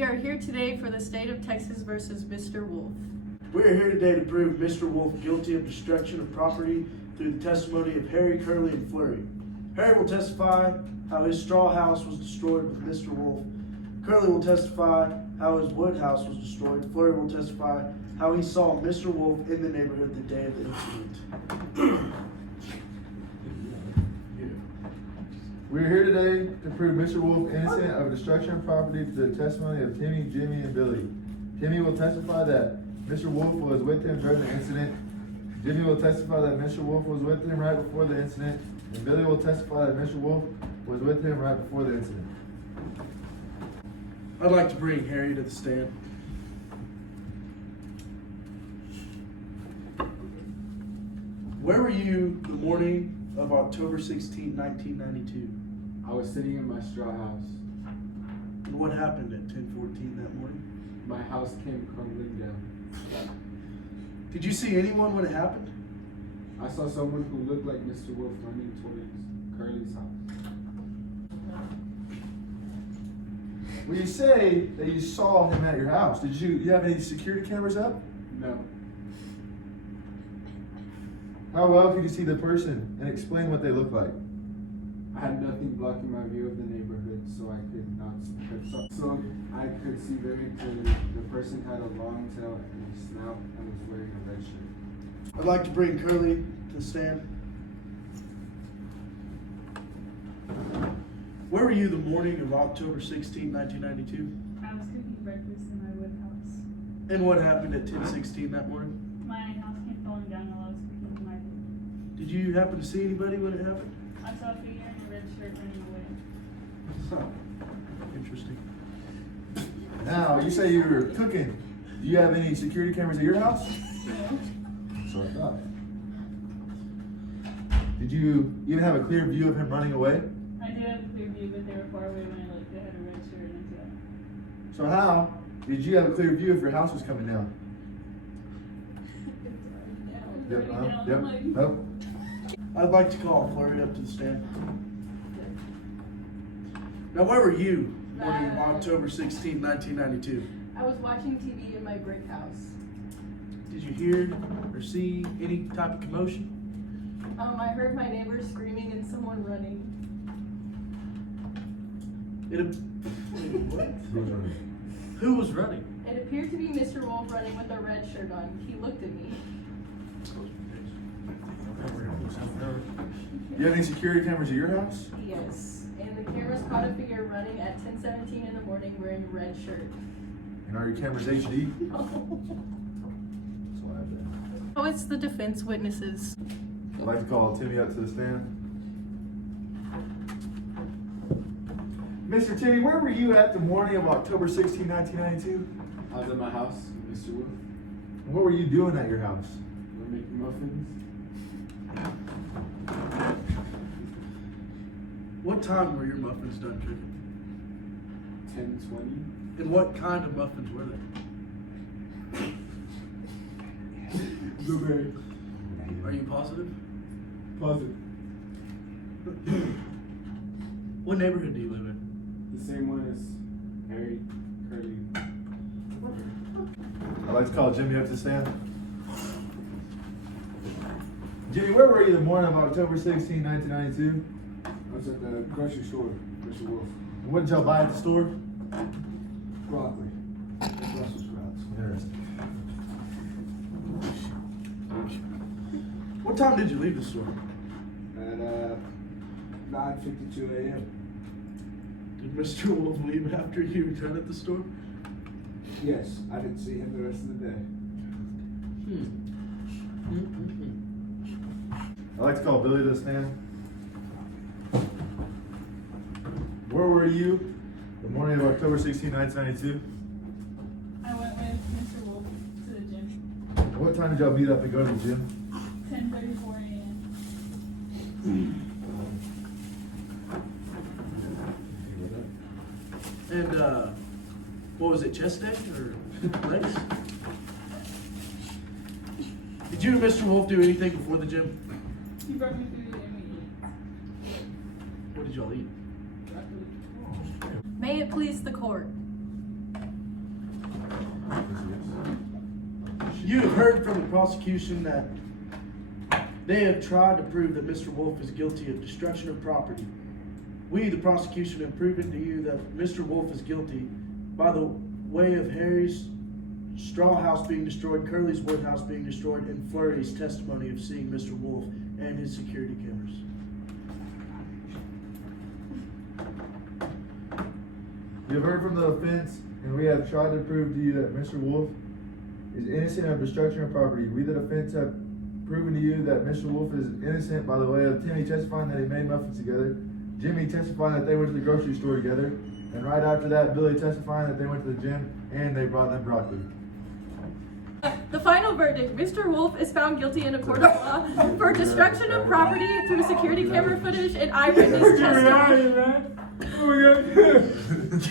We are here today for the state of Texas versus Mr. Wolf. We are here today to prove Mr. Wolf guilty of destruction of property through the testimony of Harry, Curley, and Flurry. Harry will testify how his straw house was destroyed with Mr. Wolf. Curley will testify how his wood house was destroyed. Flurry will testify how he saw Mr. Wolf in the neighborhood the day of the incident. We are here today to prove Mr. Wolf innocent of destruction of property through the testimony of Timmy, Jimmy, and Billy. Timmy will testify that Mr. Wolf was with him during the incident. Jimmy will testify that Mr. Wolf was with him right before the incident. And Billy will testify that Mr. Wolf was with him right before the incident. I'd like to bring Harry to the stand. Where were you the morning of October 16, 1992? I was sitting in my straw house. And what happened at 10:14 that morning? My house came crumbling down. Did you see anyone when it happened? I saw someone who looked like Mr. Wolf running towards Curly's house. Well, you say that you saw him at your house. Did you have any security cameras up? No. How well could you see the person and explain what they look like? I had nothing blocking my view of the neighborhood, so I could see very clearly. The person had a long tail and a snout and was wearing a red shirt. I'd like to bring Curley to the stand. Where were you the morning of October 16, 1992? I was cooking breakfast in my wood house. And what happened at 10:16 that morning? My house came falling down while I was cooking in my room. Did you happen to see anybody when it happened? I saw a figure in a red shirt running away. Interesting. Now, you say you were cooking. Do you have any security cameras at your house? No. So I thought. Did you even have a clear view of him running away? I did have a clear view, but they were far away when I looked. They had a red shirt and a tail. So how did you have a clear view if your house was coming down? Yep, nope. I'd like to call Flurry up to the stand. Now, where were you morning of October 16, 1992? I was watching TV in my brick house. Did you hear or see any type of commotion? I heard my neighbors screaming and someone running. What? Who was running? It appeared to be Mr. Wolf running with a red shirt on. He looked at me. Do you have any security cameras at your house? Yes. And the cameras caught a figure running at 10:17 in the morning wearing a red shirt. And are your cameras HD? No. That's why I have that. Oh, it's the defense witnesses. I'd like to call Timmy up to the stand. Mr. Timmy, where were you at the morning of October 16, 1992? I was at my house, Mr. Wolf. And what were you doing at your house? We were making muffins. What time were your muffins done cooking? 10:20. And what kind of muffins were they? Blueberry. Are you positive? Positive. What neighborhood do you live in? The same one as Harry, Curly. I'd like to call Jimmy up to the stand. Jimmy, where were you the morning of October 16, 1992? I was at the grocery store, Mr. Wolf. And what did y'all buy at the store? Broccoli. Brussels sprouts. Interesting. What time did you leave the store? At 9:52 a.m. Did Mr. Wolf leave after you were done at the store? Yes, I didn't see him the rest of the day. I'd like to call Billy to the stand. Where were you the morning of October 16, 1992? I went with Mr. Wolf to the gym. What time did y'all meet up and go to the gym? 10:34 a.m. And what was it, chest day or legs? Did you and Mr. Wolf do anything before the gym? He brought me food and we ate. What did y'all eat? Broccoli. May it please the court. You have heard from the prosecution that they have tried to prove that Mr. Wolf is guilty of destruction of property. We, the prosecution, have proven to you that Mr. Wolf is guilty by the way of Harry's straw house being destroyed, Curly's wood house being destroyed, and Flurry's testimony of seeing Mr. Wolf and his security cameras. We have heard from the offense, and we have tried to prove to you that Mr. Wolf is innocent of destruction of property. We, the defense, have proven to you that Mr. Wolf is innocent by the way of Timmy testifying that he made muffins together, Jimmy testifying that they went to the grocery store together, and right after that, Billy testifying that they went to the gym and they brought them broccoli. The final verdict, Mr. Wolf is found guilty in a court of law for destruction of property through security camera footage and eyewitness testimony. Oh my God.